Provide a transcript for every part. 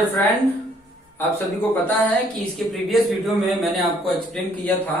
Dear friend, आप सभी को पता है कि इसके प्रीवियस वीडियो में मैंने आपको एक्सप्लेन किया था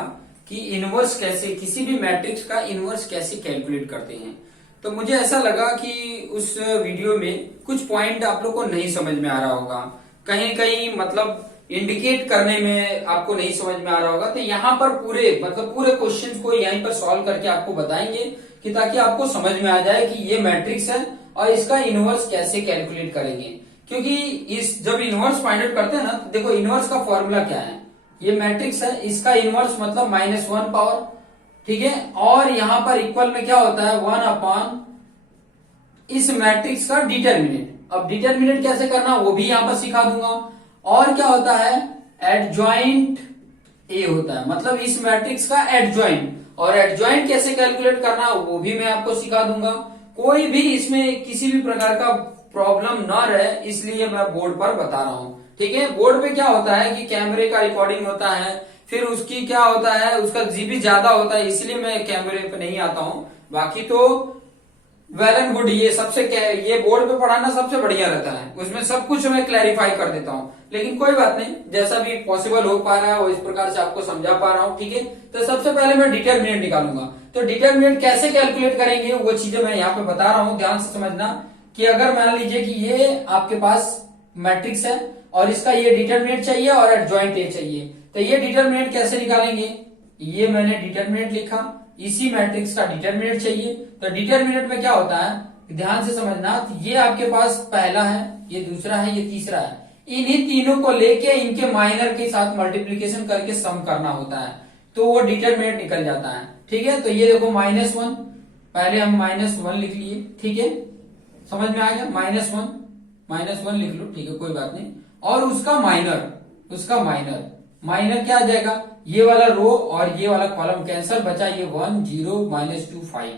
कि इनवर्स कैसे, किसी भी मैट्रिक्स का इनवर्स कैसे कैलकुलेट करते हैं। तो मुझे ऐसा लगा कि उस वीडियो में कुछ पॉइंट आप लोग को नहीं समझ में आ रहा होगा, कहीं कहीं मतलब इंडिकेट करने में आपको नहीं समझ में आ रहा होगा। तो यहाँ पर पूरे क्वेश्चन को यहीं पर सॉल्व करके आपको बताएंगे कि ताकि आपको समझ में आ जाए कि ये मैट्रिक्स है और इसका इनवर्स कैसे कैलकुलेट करेंगे। क्योंकि इस जब इनवर्स फाइंड आउट करते हैं ना, तो देखो इनवर्स का फॉर्मूला क्या है। ये मैट्रिक्स है, इसका इनवर्स मतलब -1 पावर, ठीक है। और यहाँ पर इक्वल में क्या होता है 1 अपॉन इस मैट्रिक्स का डिटरमिनेंट। अब डिटरमिनेंट कैसे करना वो भी यहाँ पर सिखा दूंगा। और क्या होता है एडजॉइंट ए होता है, मतलब इस मैट्रिक्स का एडजॉइंट, और एडजॉइंट कैसे कैलकुलेट करना वो भी मैं आपको सिखा दूंगा। कोई भी इसमें किसी भी प्रकार का प्रॉब्लम ना रहे, इसलिए मैं बोर्ड पर बता रहा हूं, ठीक है। बोर्ड पे क्या होता है कि कैमरे का रिकॉर्डिंग होता है, फिर उसकी क्या होता है उसका जीबी ज्यादा होता है, इसलिए मैं कैमरे पे नहीं आता हूं। बाकी तो वेल एंड गुड, ये बोर्ड पे पढ़ाना सबसे बढ़िया रहता है, उसमें सब कुछ मैं क्लैरिफाई कर देता हूँ। लेकिन कोई बात नहीं, जैसा भी पॉसिबल हो पा रहा है वो इस प्रकार से आपको समझा पा रहा हूँ, ठीक है। तो सबसे पहले मैं डिटरमिनेंट निकालूंगा। तो डिटरमिनेंट कैसे कैलकुलेट करेंगे वो चीजें मैं यहाँ पे बता रहा हूँ, ध्यान से समझना। कि अगर मान लीजिए कि ये आपके पास मैट्रिक्स है और इसका ये डिटरमिनेंट चाहिए और एडजॉइंट ए चाहिए, तो ये डिटरमिनेंट कैसे निकालेंगे। ये मैंने डिटरमिनेंट लिखा, इसी मैट्रिक्स का डिटरमिनेंट चाहिए। तो डिटरमिनेंट में क्या होता है ध्यान से समझना, तो ये आपके पास पहला है, ये दूसरा है, ये तीसरा है। इन्हीं तीनों को लेके इनके माइनर के साथ मल्टीप्लीकेशन करके सम करना होता है, तो वो डिटरमिनेंट निकल जाता है, ठीक है। तो ये देखो -1, पहले हम -1 लिख लिए, ठीक है, समझ में आ गया। -1 लिख लो, ठीक है, कोई बात नहीं। और उसका माइनर क्या आ जाएगा, ये वाला रो और ये वाला कॉलम कैंसल, बचा ये 1 0 -2 5,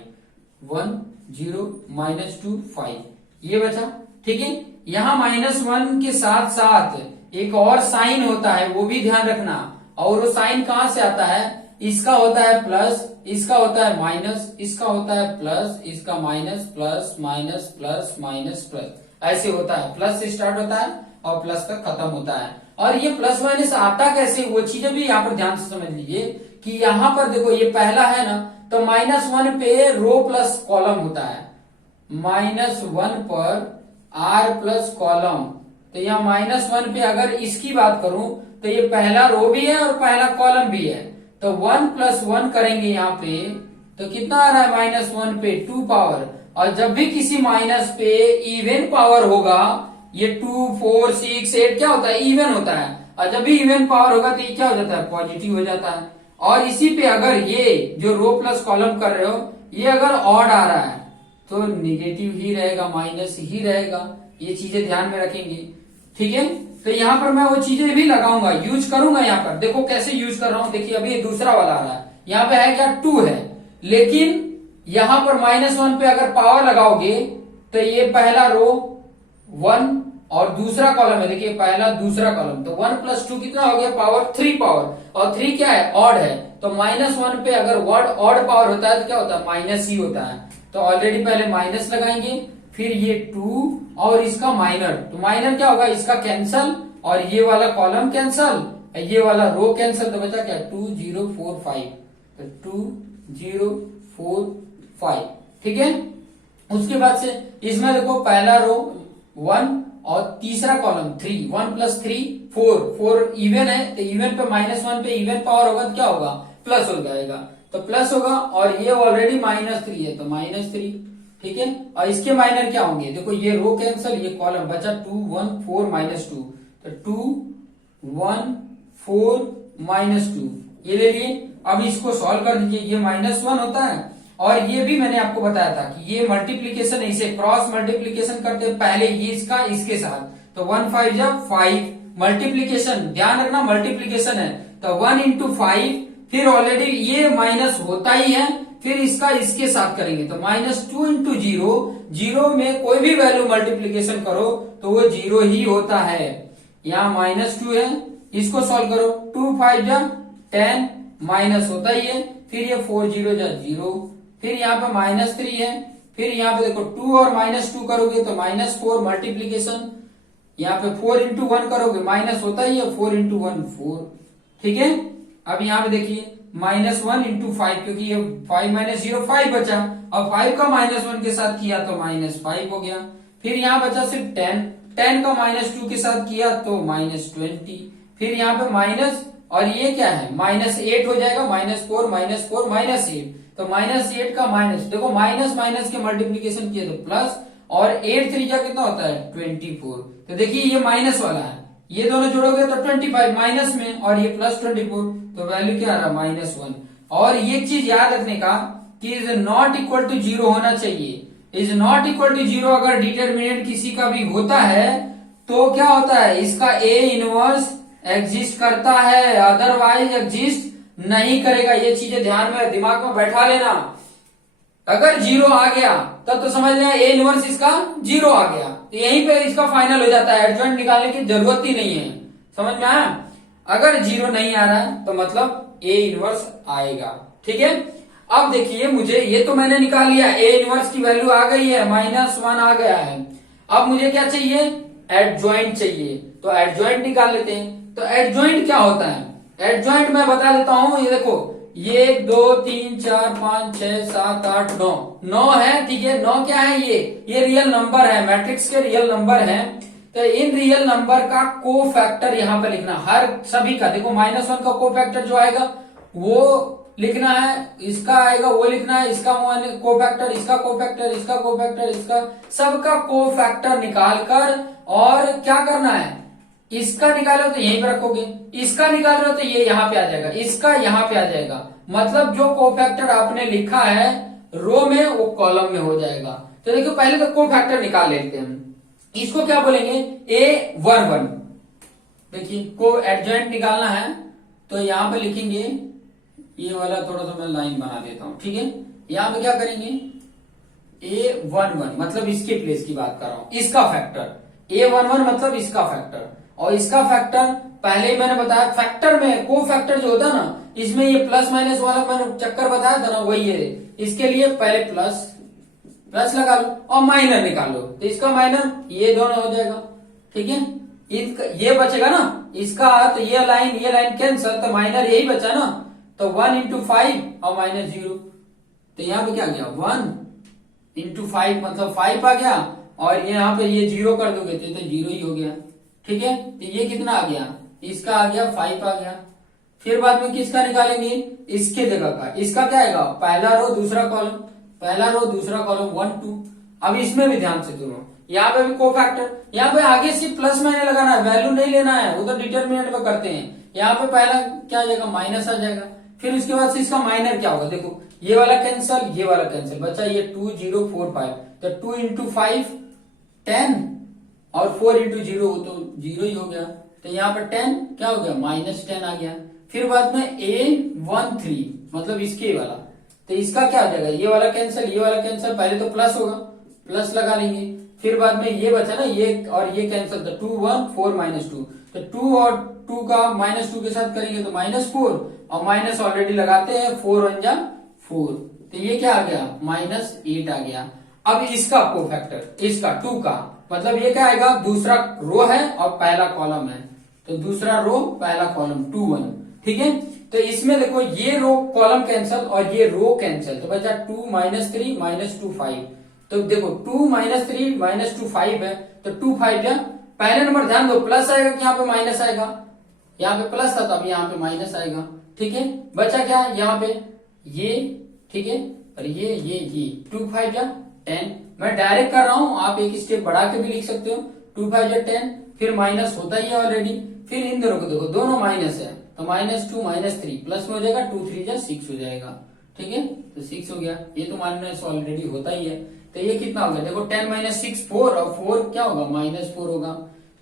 1 0 -2 5, ये बचा, ठीक है। यहाँ -1 के साथ साथ एक और साइन होता है, वो भी ध्यान रखना। और वो साइन कहां से आता है, इसका होता है प्लस, इसका होता है माइनस, इसका होता है प्लस, इसका minus, plus minus plus minus plus, ऐसे होता है। प्लस से स्टार्ट होता है और प्लस तक खत्म होता है। और ये प्लस माइनस आता कैसे, वो चीजें भी यहाँ पर ध्यान से समझ लीजिए। कि यहाँ पर देखो ये पहला है ना, तो -1 पे रो प्लस कॉलम होता है, -1 पर आर प्लस कॉलम। तो यहाँ -1 पे अगर इसकी बात करूं तो ये पहला रो भी है और पहला कॉलम भी है। तो 1 + 1 करेंगे यहाँ पे, तो कितना आ रहा है -1 पे 2 पावर। और जब भी किसी माइनस पे इवन पावर होगा, ये 2 4 6 8 क्या होता है इवन होता है, और जब भी इवन पावर होगा तो ये क्या हो जाता है पॉजिटिव हो जाता है। और इसी पे अगर ये जो रो प्लस कॉलम कर रहे हो ये अगर ऑड आ रहा है तो निगेटिव ही रहेगा, माइनस ही रहेगा। ये चीजें ध्यान में रखेंगे, ठीक है। तो यहाँ पर मैं वो चीजें भी लगाऊंगा, यूज करूंगा। यहाँ पर देखो कैसे यूज कर रहा हूं, देखिए अभी दूसरा वाला आ रहा है, यहाँ पे है क्या 2 है, लेकिन यहाँ पर -1 पे अगर पावर लगाओगे तो ये पहला रो 1 और दूसरा कॉलम है, देखिए पहला दूसरा कॉलम, तो 1 + 2 कितना हो गया पावर 3 पावर, और 3 क्या है ऑड है। तो -1 पे अगर वर्ड ऑड पावर होता है तो क्या होता है माइनस ही होता है। तो ऑलरेडी पहले माइनस लगाएंगे, फिर ये 2 और इसका माइनर, तो माइनर क्या होगा इसका कैंसल, और ये वाला कॉलम कैंसल, ये वाला रो कैंसल, तो बचा क्या 2 0 4 5, तो 2 0 4 5, ठीक है। उसके बाद से इसमें देखो पहला रो 1 और तीसरा कॉलम 3, 1 + 3 4 इवन है, तो इवन पे -1 पे इवन पावर होगा तो क्या होगा प्लस हो जाएगा, तो प्लस होगा। और ये ऑलरेडी -3 है तो -3, ठीक है। और इसके माइनर क्या होंगे, देखो ये रो कैंसल, ये कॉलम बचा 2 1 4 -2, तो 2 1 4 -2 ये ले लिए। अब इसको सॉल्व कर दीजिए, ये -1 होता है, और ये भी मैंने आपको बताया था कि ये मल्टीप्लीकेशन इसे क्रॉस मल्टीप्लीकेशन करते हैं, पहले ये इसका इसके साथ, तो 1 5 जब 5 मल्टीप्लीकेशन, ध्यान रखना मल्टीप्लीकेशन है, तो 1 × 5, फिर ऑलरेडी ये माइनस होता ही है, फिर इसका इसके साथ करेंगे तो -2 × 0, 0 में कोई भी वैल्यू मल्टीप्लीकेशन करो तो वो 0 ही होता है। यहाँ -2 है, इसको सॉल्व करो, 2 5 जब 10 माइनस होता ही है, फिर ये 4 0 जब 0, फिर यहाँ पे -3 है, फिर यहाँ पे देखो 2 और -2 करोगे तो -4 मल्टीप्लीकेशन, यहाँ पे 4 into 1 करोगे माइनस होता ही है, 4 into 1 4। ठीक है, अब यहाँ पे देखिए -1 into 5, क्योंकि ये 5 - 0 5 बचा, और 5 का -1 के साथ किया तो -5 हो गया। फिर यहाँ बचा सिर्फ 10, 10 का -2 के साथ किया तो -20। फिर यहाँ पे माइनस, और ये क्या है -8 हो जाएगा, -4 -4 -8, तो -8 का माइनस, देखो माइनस माइनस के मल्टीप्लीकेशन किए तो प्लस, और 8 3 जा कितना होता है 24। तो देखिए ये माइनस वाला है, ये दोनों जोड़ोगे तो 25 माइनस में, और ये +24, तो वैल्यू क्या आ रहा है -1। और ये चीज याद रखने का कि इज नॉट इक्वल टू 0 होना चाहिए। इज नॉट इक्वल टू 0 अगर डिटरमिनेंट किसी का भी होता है तो क्या होता है, इसका ए इनवर्स एग्जिस्ट करता है, अदरवाइज एग्जिस्ट नहीं करेगा। ये चीजें ध्यान में दिमाग में बैठा लेना। अगर 0 आ गया तब तो समझ लेना ए इनवर्स इसका 0 आ गया, तो यहीं पे इसका फाइनल हो जाता है, एडजॉइंट निकालने की जरूरत ही नहीं है। समझ में आया? अगर 0 नहीं आ रहा है तो मतलब ए इनवर्स आएगा। ठीक है, अब देखिए मुझे ये तो मैंने निकाल लिया, ए इनवर्स की वैल्यू आ गई है, -1 आ गया है। अब मुझे क्या चाहिए, एडजॉइंट चाहिए, तो एडजॉइंट निकाल लेते हैं। तो एडजॉइंट क्या होता है, एडजॉइंट मैं बता देता हूं, ये देखो ये 1 2 3 4 5 6 7 8 9 9 है। ठीक है, 9 क्या है, ये रियल नंबर है, मैट्रिक्स के रियल नंबर है। तो इन रियल नंबर का को फैक्टर यहाँ पे लिखना, हर सभी का। देखो -1 का को फैक्टर जो आएगा वो लिखना है, इसका आएगा वो लिखना है, इसका को फैक्टर, इसका को फैक्टर, इसका को फैक्टर, इसका सबका को फैक्टर निकाल कर, और क्या करना है, इसका निकालो तो यहीं पर रखोगे, इसका निकाल रहे हो तो ये यहाँ पे आ जाएगा, इसका यहाँ पे आ जाएगा। मतलब जो को फैक्टर आपने लिखा है रो में वो कॉलम में हो जाएगा। तो देखो पहले तो को फैक्टर निकाल लेते हैं, इसको क्या बोलेंगे, A11। देखिए को एडजॉइंट निकालना है तो यहाँ पे लिखेंगे, ये वाला थोड़ा सा मैं लाइन बना देता हूं। ठीक है, यहाँ पे क्या करेंगे, A11 मतलब इसके प्लेस की बात कर रहा हूं, इसका फैक्टर, A11 मतलब इसका फैक्टर, और इसका फैक्टर पहले ही मैंने बताया, फैक्टर में को फैक्टर जो होता है ना, इसमें ये प्लस माइनस वाला मैंने चक्कर बताया था ना, वही है। इसके लिए पहले प्लस प्लस लगा लो और माइनर निकाल लो, तो इसका माइनर ये दोनों हो जाएगा। ठीक है, ये बचेगा ना इसका, तो ये लाइन कैंसल, तो माइनर यही बचा ना, तो 1 into 5 और -0, तो यहाँ पे क्या गया 1 into 5 मतलब 5 आ गया, और यहाँ पे ये 0 कर दोगे तो 0 ही हो गया। ठीक है, तो ये कितना आ गया, इसका आ गया 5 आ गया। फिर बाद में किसका निकालेंगे, इसके जगह का, इसका क्या आएगा, पहला रो दूसरा कॉलम, पहला रो दूसरा कॉलम 1 2। अब इसमें भी ध्यान से सुनो, यहाँ पे भी को फैक्टर, यहाँ पे आगे सिर्फ प्लस मैंने लगाना है, वैल्यू नहीं लेना है, वो तो डिटरमिनेंट में करते हैं। यहाँ पे पहला क्या आ जाएगा, माइनस आ जाएगा। फिर उसके बाद से इसका माइनर क्या होगा, देखो ये वाला कैंसल, ये वाला कैंसल, बचा ये 2 0 4 5, तो 2 into 5 10, और 4 into 0 तो 0 ही हो गया, तो यहाँ पे 10 क्या हो गया, -10 आ गया। फिर बाद में A13 मतलब इसके वाला, तो इसका क्या हो जाएगा, ये वाला कैंसल, ये वाला कैंसल, पहले तो प्लस होगा, प्लस लगा लेंगे। फिर बाद में ये बचा ना, ये और ये कैंसल, तो 2 1 4 -2, तो 2 और 2 का -2 के साथ करेंगे तो -4, और माइनस ऑलरेडी लगाते हैं, 4 1 जा 4, तो ये क्या आ गया, -8 आ गया। अब इसका को फैक्टर, इसका 2 का मतलब ये क्या आएगा, दूसरा रो है और पहला कॉलम है, तो दूसरा रो पहला कॉलम 2 1। ठीक है, तो इसमें देखो ये रो कॉलम कैंसल और ये रो कैंसल, तो बचा 2 -3 -2 5। तो देखो 2 -3 -2 5 है, तो 2 5 या पहले नंबर ध्यान दो, प्लस आएगा कि यहाँ पे माइनस आएगा, यहाँ पे प्लस था तो अब यहाँ पे माइनस आएगा। ठीक है, बचा क्या यहाँ पे ये, ठीक है, और ये 2 5 या 10, मैं डायरेक्ट कर रहा हूं, आप एक स्टेप बढ़ा के भी लिख सकते हो, 2 5 या 10, फिर माइनस होता ही है ऑलरेडी। फिर इन दोनों को देखो, दोनों माइनस है, तो -2 -3 प्लस में हो जाएगा, 2 3 या 6 हो जाएगा। ठीक है, तो 6 हो गया, ये तो माइनस ऑलरेडी होता ही है, तो ये कितना हो गया, देखो 10 - 6 4, और 4 क्या होगा, -4 होगा।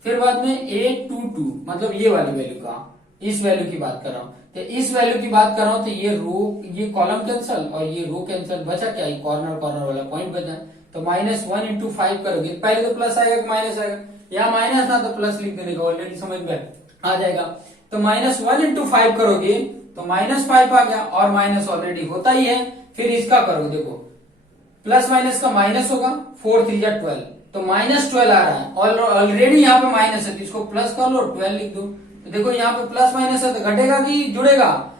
फिर बाद में A22 मतलब ये वाली वैल्यू का, इस वैल्यू की बात कर रहा हूँ, तो इस वैल्यू की बात कर रहा हूँ, तो ये रो, ये कॉलम कैंसल और ये रो कैंसल, बचा क्या, कॉर्नर वाला पॉइंट बचा, तो -1 into 5 करोगे, पहले तो प्लस आएगा कि माइनस आएगा, यहाँ माइनस था तो प्लस लिख देने का, ऑलरेडी समझ में आ जाएगा। तो -1 into 5 करोगे तो -5 आ गया, और माइनस ऑलरेडी होता ही है। फिर इसका करोगे, देखो प्लस माइनस का माइनस होगा, 4 3 या 12, तो -12 आ रहा है और ऑलरेडी यहाँ पे माइनस है तो इसको प्लस कर लो, 12 लिख दो। तो देखो यहाँ पे प्लस माइनस है तो घटेगा कि जुड़ेगा,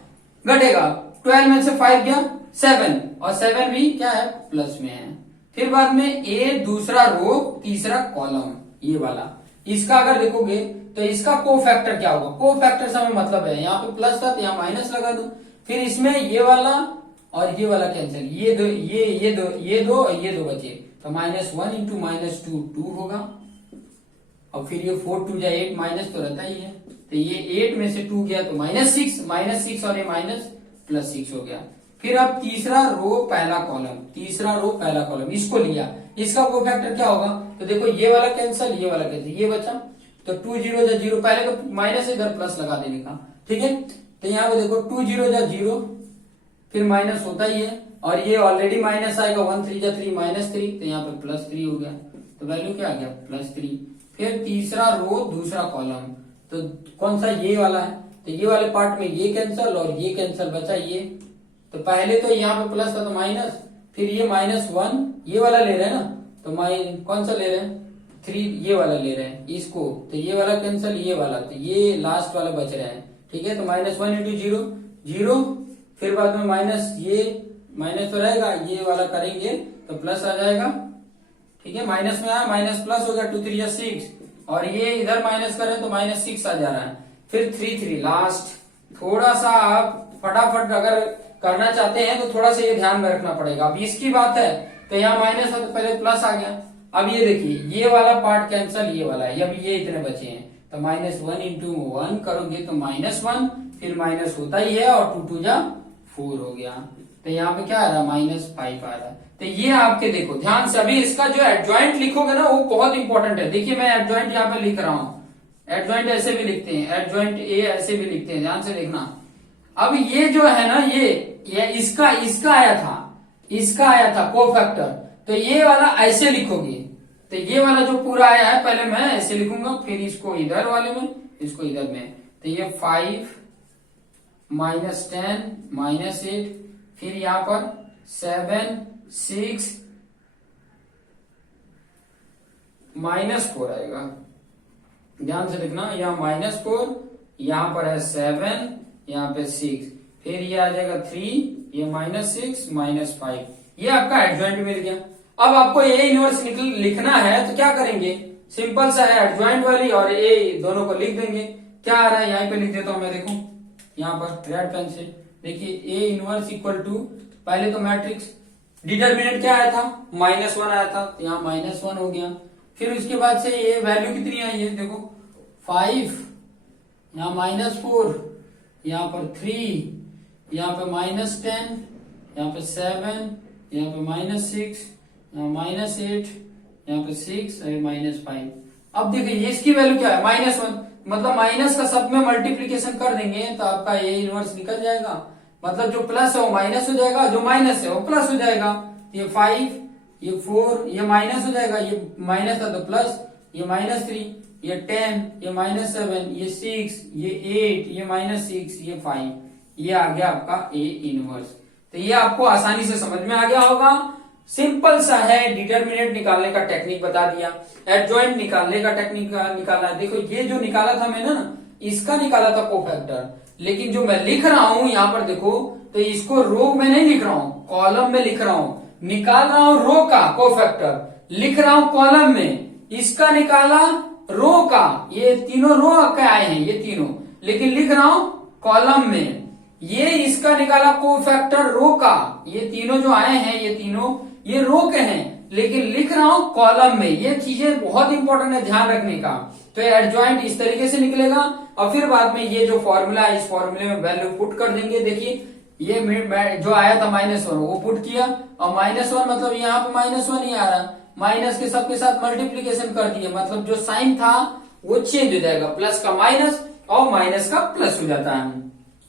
घटेगा। 12 में से 5 गया 7 और 7 भी क्या है प्लस में है। फिर बाद में ए दूसरा रो तीसरा कॉलम ये वाला, इसका अगर देखोगे तो इसका कोफैक्टर क्या होगा, कोफैक्टर से हमें मतलब है यहाँ पे प्लस था तो यहाँ माइनस लगा दो। फिर इसमें ये वाला और ये वाला कैंसिल, ये दो और ये दो बचे तो -1 इंटू -2 2 होगा। और फिर ये 4 2 या 8 माइनस तो रहता ही है, तो ये 8 में से 2 गया तो -6 और ये +6 हो गया। फिर अब तीसरा रो पहला कॉलम इसको लिया, इसका कोफैक्टर क्या होगा, तो देखो ये वाला कैंसिल ये बचा तो 2 0 जा 0, पहले तो माइनस इधर प्लस लगा देने का, ठीक है। तो यहाँ पे देखो 2 0 जा 0, फिर माइनस होता ही है और ये ऑलरेडी माइनस आएगा, 1 3 जा 3 -3, तो यहाँ पे +3 हो गया, तो वैल्यू क्या आ गया +3। फिर तीसरा रो दूसरा कॉलम, तो कौन सा ये वाला है, तो ये वाले पार्ट में ये कैंसिल और ये कैंसिल बचा ये, तो पहले तो यहाँ पे प्लस था तो माइनस, फिर ये -1 ये वाला ले रहे हैं ना, तो कौन सा ले रहे हैं 3 ये वाला ले रहे हैं इसको, तो ये वाला कैंसिल ये वाला, तो ये लास्ट वाला बच रहा है, ठीक है। तो -1 इंटू 0 0, फिर बाद में माइनस, ये माइनस तो रहेगा, ये वाला करेंगे तो प्लस आ जाएगा, ठीक है। माइनस में आया माइनस प्लस हो गया, 2 3 6 और ये इधर माइनस करें तो -6 आ जा रहा है। फिर 3 3 लास्ट, थोड़ा सा आप फटाफट अगर करना चाहते हैं तो थोड़ा सा ये ध्यान में रखना पड़ेगा। अब इसकी बात है तो यहाँ माइनस है तो पहले प्लस आ गया, अब ये देखिए ये वाला पार्ट कैंसिल ये वाला है, अब ये इतने बचे हैं तो -1 इंटू 1 करोगे तो -1, फिर माइनस होता ही है और 2 2 जा 4 हो गया, तो यहाँ पे क्या आ रहा है -5 आ रहा है। तो ये आपके देखो ध्यान से, अभी इसका जो एडजॉइंट लिखोगे ना वो बहुत इंपॉर्टेंट है। देखिए मैं एडजॉइंट यहाँ पे लिख रहा हूँ, एडजॉइंट ऐसे भी लिखते हैं, एडजॉइंट ए ऐसे भी लिखते हैं, ध्यान से देखना। अब ये जो है ना ये इसका आया था कोफैक्टर, तो ये वाला ऐसे लिखोगे, तो ये वाला जो पूरा आया है पहले मैं ऐसे लिखूंगा, फिर इसको इधर वाले में इसको इधर में, तो ये 5 -10 -8, फिर यहाँ पर 7 6 -4 आएगा, ध्यान से देखना, यहाँ -4, यहाँ पर है 7, यहाँ पे 6, फिर ये आ जाएगा 3, ये -6 -5, ये आपका एडजॉइंट मिल गया। अब आपको ए इनवर्स लिखना है तो क्या करेंगे, सिंपल सा है, एडजॉइंट वाली और ए दोनों को लिख देंगे। क्या आ रहा है यहाँ पे लिख देता हूं मैं, देखो यहाँ पर रेड पेन से देखिए ए इनवर्स इक्वल टू, पहले तो मैट्रिक्स डिटर्मिनेंट क्या आया था -1 आया था, तो यहाँ -1 हो गया। फिर उसके बाद से ये वैल्यू कितनी आई है देखो 5, यहाँ -4, यहाँ पर 3, यहाँ पे -10, यहाँ पे 7, यहाँ पे -6, यहाँ -8, यहाँ पे 6 और -5। अब देखिए इसकी वैल्यू क्या है -1, मतलब माइनस का सब में मल्टीप्लीकेशन कर देंगे तो आपका ए इनवर्स निकल जाएगा, मतलब जो प्लस है वो माइनस हो जाएगा, जो माइनस है वो प्लस हो जाएगा। ये 5 ये 4 ये माइनस हो जाएगा, ये माइनस था तो प्लस, ये -3 ये 10 ये -7 ये 6 ये 8 ये -6 ये 5, ये आ गया आपका ए इनवर्स। तो ये आपको आसानी से समझ में आ गया होगा, सिंपल सा है, डिटर्मिनेंट निकालने का टेक्निक बता दिया, एडजॉइंट निकालने का टेक्निक निकाला है। देखो ये जो निकाला था मैंने ना, इसका निकाला था कोफैक्टर, लेकिन जो मैं लिख रहा हूं यहाँ पर देखो, तो इसको रो में नहीं लिख रहा हूँ, कॉलम में लिख रहा हूँ, निकाल रहा हूं रो का कोफैक्टर, लिख रहा हूं कॉलम में, इसका निकाला रो का, ये तीनों रो के आए हैं ये तीनों, लेकिन लिख रहा हूं कॉलम में। ये इसका निकाला कोफैक्टर रो का, ये तीनों जो आए हैं ये तीनों ये रो के हैं, लेकिन लिख रहा हूं कॉलम में। ये चीजें बहुत इंपॉर्टेंट है ध्यान रखने का। तो एडजॉइंट इस तरीके से निकलेगा और फिर बाद में ये जो फॉर्मूला है इस फॉर्मूले में वैल्यू पुट कर देंगे। देखिए ये जो आया था -1 वो पुट किया, और -1 मतलब यहाँ पे -1 ही आ रहा, माइनस के सबके साथ मल्टीप्लीकेशन कर दिए, मतलब जो साइन था वो चेंज हो जाएगा, प्लस का माइनस और माइनस का प्लस हो जाता है।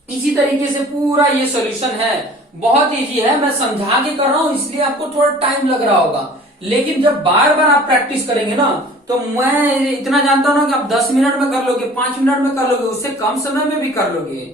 इसी तरीके से पूरा ये सॉल्यूशन है, बहुत इजी है, मैं समझा के कर रहा हूं इसलिए आपको थोड़ा टाइम लग रहा होगा, लेकिन जब बार बार आप प्रैक्टिस करेंगे ना, तो मैं इतना जानता हूं ना कि आप 10 मिनट में कर लोगे, 5 मिनट में कर लोगे, उससे कम समय में भी कर लोगे।